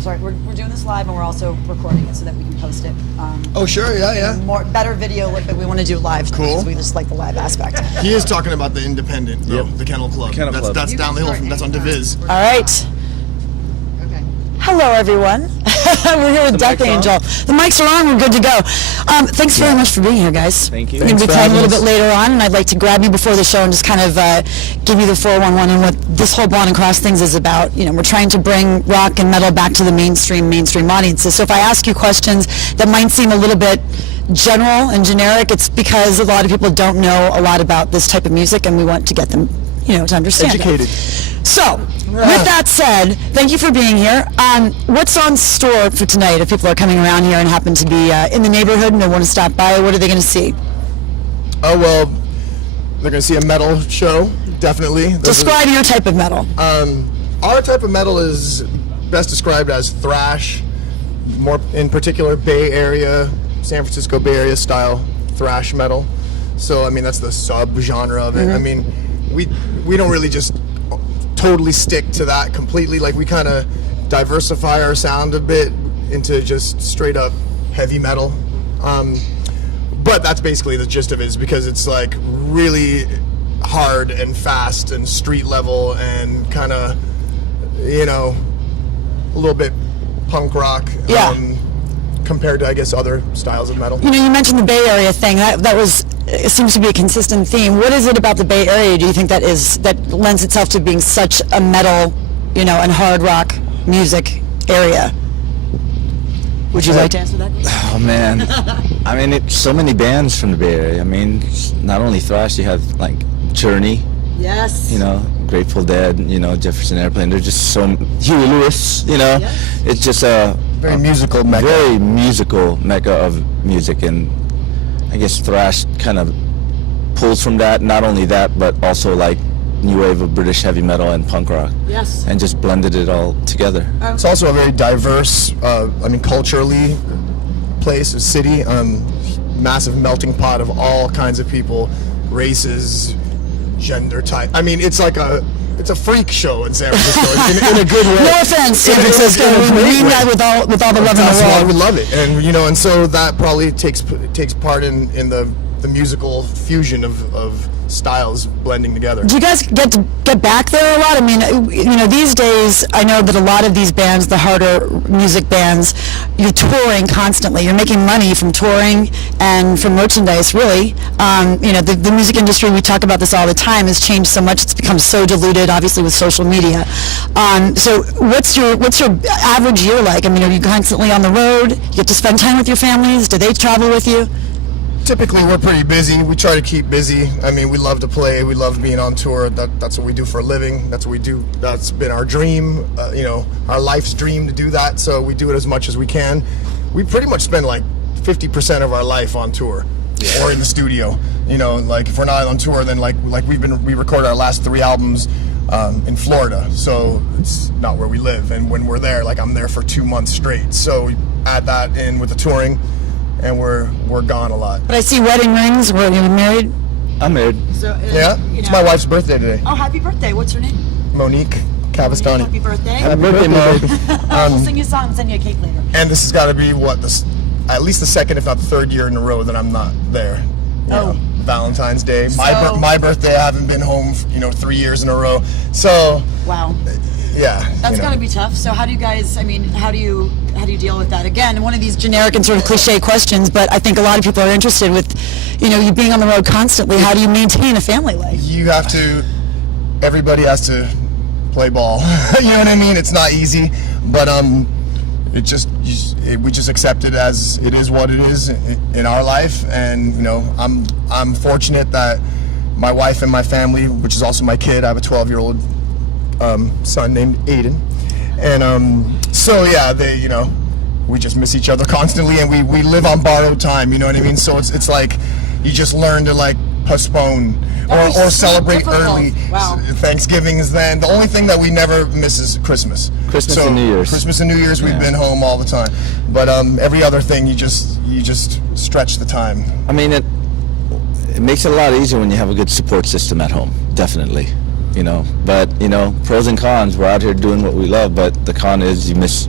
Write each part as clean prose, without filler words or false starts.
sorry, we're doing this live, and we're also recording it so that we can post it. Oh, sure, yeah. Better video, but we want to do it live. Cool. Because we just like the live aspect. He is talking about the Independent, though, the Kennel Club. That's down the hill from, that's on DeViz. All right. Okay. Hello, everyone. We're here with Death Angel. The mics are on. We're good to go. Thanks very much for being here, guys. Thank you. We're going to be playing a little bit later on, and I'd like to grab you before the show and just kind of give you the 411 and what this whole Blonde and Cross things is about. You know, we're trying to bring rock and metal back to the mainstream audiences. So if I ask you questions that might seem a little bit general and generic, it's because a lot of people don't know a lot about this type of music, and we want to get them, you know, to understand Educated. So, with that said, thank you for being here. What's on store for tonight if people are coming around here and happen to be in the neighborhood and they want to stop by? What are they going to see? Oh, well, they're going to see a metal show, definitely. Describe your type of metal. Our type of metal is best described as thrash, more in particular Bay Area, San Francisco Bay Area style thrash metal. So, I mean, that's the sub-genre of it. I mean, we don't really just totally stick to that completely. Like, we kind of diversify our sound a bit into just straight up heavy metal. But that's basically the gist of it, is because it's like really hard and fast and street level and kind of, you know, a little bit punk rock. Yeah. Compared to, I guess, other styles of metal. You know, you mentioned the Bay Area thing. It seems to be a consistent theme. What is it about the Bay Area, do you think, that lends itself to being such a metal, you know, and hard rock music area? Would you like to answer that? Oh man, I mean, it's so many bands from the Bay Area. I mean, not only thrash, you have like Journey, Yes. you know, Grateful Dead, you know, Jefferson Airplane. They're just so Huey Lewis, you know. Yes. It's just a Very musical mecca. very musical mecca of music, and I guess thrash kind of pulls from that. Not only that, but also like new wave of British heavy metal and punk rock. Yes. And just blended it all together. It's also a very diverse, I mean, culturally place, a city, massive melting pot of all kinds of people, races, gender type. I mean, it's like it's a freak show in San Francisco in a good way. No offense, San Francisco. We mean that with all the love in That's the why world. we love it, and you know, and so that probably takes part in the musical fusion of styles blending together. Do you guys get back there a lot? I mean, you know, these days, I know that a lot of these bands, the harder music bands, you're touring constantly. You're making money from touring and from merchandise, really. You know, the music industry, we talk about this all the time, has changed so much. It's become so diluted, obviously, with social media. So what's your average year like? I mean, are you constantly on the road? You get to spend time with your families? Do they travel with you? Typically, we're pretty busy. We try to keep busy. I mean, we love to play. We love being on tour. That's what we do for a living. That's what we do. That's been our dream, you know, our life's dream to do that. So we do it as much as we can. We pretty much spend like 50% of our life on tour or in the studio. You know, like if we're not on tour, then like we recorded our last 3 albums in Florida. So it's not where we live. And when we're there, like I'm there for 2 months straight. So we add that in with the touring, and we're gone a lot. But I see wedding rings. Were you married? I'm married. So, Yeah, it's my wife's birthday today. Oh, happy birthday. What's her name? Monique Cavastani. Happy birthday. Happy birthday, Mo. We'll sing you a song and send you a cake later. And this has got to be at least the second, if not the third year in a row that I'm not there. You know, Valentine's Day, my birthday. I haven't been home, 3 years in a row. So Wow. yeah, That's got to be tough. So how do you guys, I mean, how do you deal with that? Again, one of these generic and sort of cliche questions, but I think a lot of people are interested with, you being on the road constantly. How do you maintain a family life? Everybody has to play ball. You know what I mean? It's not easy, but we just accept it as it is what it is in our life. And I'm fortunate that my wife and my family, which is also my kid, I have a 12-year-old son named Aiden, and so yeah, we just miss each other constantly, and we live on borrowed time. You know what I mean? So it's like you just learn to like postpone or celebrate early. Wow. Thanksgiving is then. The only thing that we never miss is Christmas. Christmas and New Year's. Christmas and New Year's, we've been home all the time. But every other thing, you just stretch the time. I mean, it makes it a lot easier when you have a good support system at home, definitely. But pros and cons. We're out here doing what we love, but the con is you miss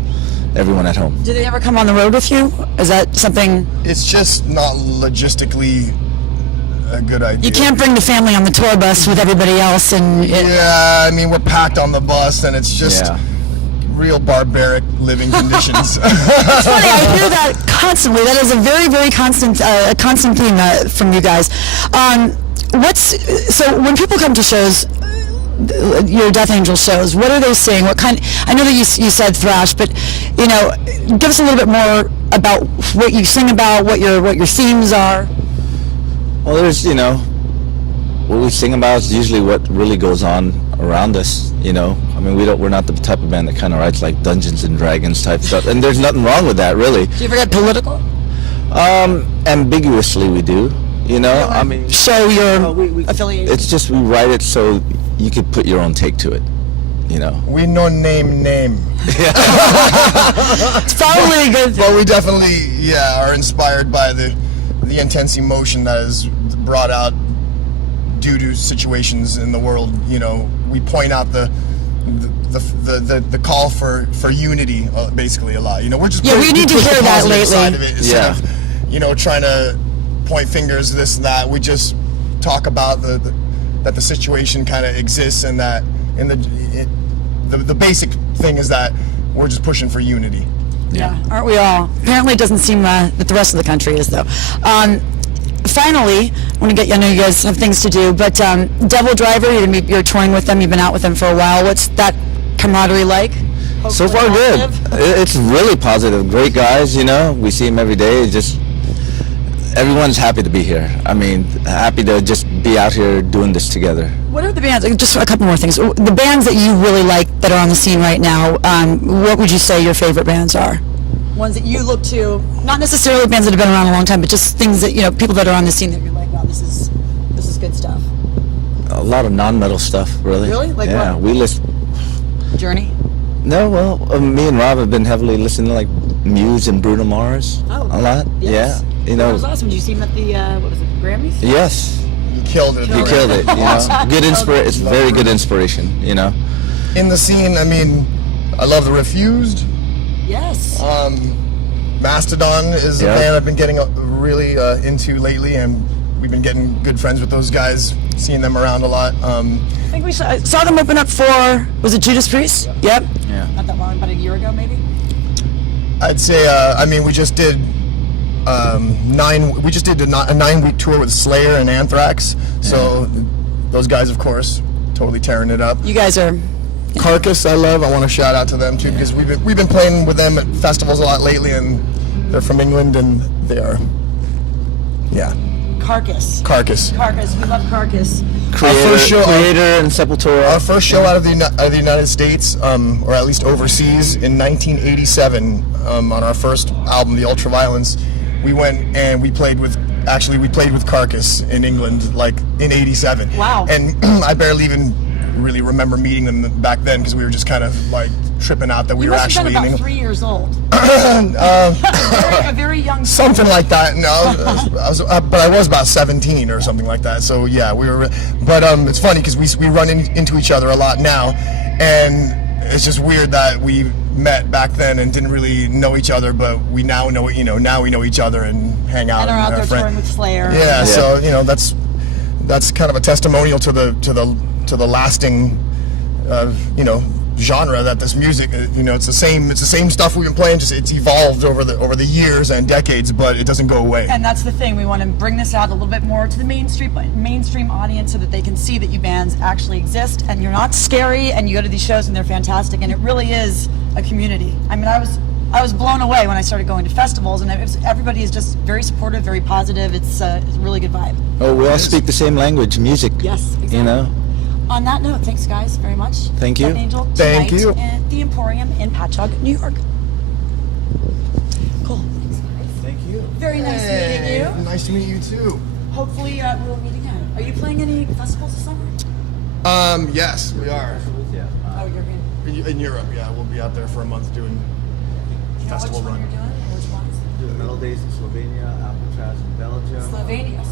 everyone at home. Do they ever come on the road with you? Is that something It's just not logistically a good idea. you can't bring the family on the tour bus with everybody else? And Yeah, I mean, we're packed on the bus, and it's just Yeah. real barbaric living conditions. it's funny. I hear that constantly. That is a very, very constant, constant theme from you guys. So when people come to shows, your Death Angel shows, what are they saying? What kind? I know that you said thrash, but give us a little bit more about what you sing about, what your themes are. Well, there's, what we sing about is usually what really goes on around us, I mean, we're not the type of band that kind of writes like Dungeons and Dragons type stuff, and there's nothing wrong with that, really. Do you ever get political? Ambiguously we do, I mean, Show your we- affiliation. it's just we write it so you could put your own take to it, We no name. It's probably a good. But we definitely, are inspired by the intense emotion that is brought out due to situations in the world. We point out the call for unity, basically a lot. We're just Yeah, we need to push the hear that positive lately. side of it instead Yeah. of trying to point fingers, this and that. We just talk about that the situation kind of exists, and that the basic thing is that we're just pushing for unity. Yeah, aren't we all? Apparently, it doesn't seem that the rest of the country is, though. Finally, I know you guys have things to do, but Devil Driver, you're touring with them. You've been out with them for a while. What's that camaraderie like? So far good. It's really positive. Great guys, we see them every day. Just everyone's happy to be here. I mean, happy to just be out here doing this together. What are the bands? Just a couple more things. The bands that you really like that are on the scene right now. What would you say your favorite bands are? Ones that you look to, not necessarily bands that have been around a long time, but just things that people that are on the scene that you're like, wow, this is good stuff. A lot of non-metal stuff, really. Really? Like yeah, what? we listen. Journey. No, well, me and Rob have been heavily listening to like Muse and Bruno Mars Oh, a lot. yes. Yeah, That was awesome. Did you see him at the what was it, Grammys? Yes, You killed it. you killed it. Good It's very good inspiration. In the scene, I mean, I love the Refused. Yes. Mastodon is a Yeah. band I've been getting really into lately, and we've been getting good friends with those guys, seeing them around a lot. I think we saw them open up for, was it Judas Priest? Yep. Yeah. Not that long, about a year ago, maybe. I'd say, we just did a 9-week tour with Slayer and Anthrax, so those guys, of course, totally tearing it up. You guys are. Carcass, I love. I want to shout out to them too, because we've been playing with them at festivals a lot lately, and they're from England, and they are, Carcass. Carcass. Carcass. We love Carcass. Creator and Sepultura. Our first show out of the United States, or at least overseas, in 1987, on our first album, The Ultraviolence, we went and we played with Carcass in England, like in '87. Wow. And I barely even really remember meeting them back then, because we were just kind of like tripping out that we You were must have actually been in about England. 3 years old. A very young. Something like that. No, but I was about 17 or something like that. So yeah, we were. But it's funny because we run into each other a lot now, and it's just weird that we met back then and didn't really know each other, but we now know. Now we know each other and hang out. And are out our there friend- touring with Slayer. Yeah, so that's kind of a testimonial to the lasting genre that this music, it's the same stuff we've been playing, just it's evolved over the years and decades, but it doesn't go away. And that's the thing. We want to bring this out a little bit more to the mainstream audience, so that they can see that you bands actually exist, and you're not scary, and you go to these shows and they're fantastic, and it really is a community. I mean, I was blown away when I started going to festivals, and everybody is just very supportive, very positive. It's a really good vibe. Oh, we all speak the same language, music. Yes, exactly. On that note, thanks guys very much. Thank you. Death Angel Thank tonight you. at the Emporium in Patchogue, New York. Cool. Thanks guys. Thank you. Very nice meeting you. Nice to meet you too. Hopefully we'll meet again. Are you playing any festivals this summer? Yes, we are. Oh, you're in. In Europe, yeah, we'll be out there for a month doing You know festival which one run. you're doing? Or which ones? Do the Metal Days in Slovenia, Alcatraz in Belgium. Slovenia.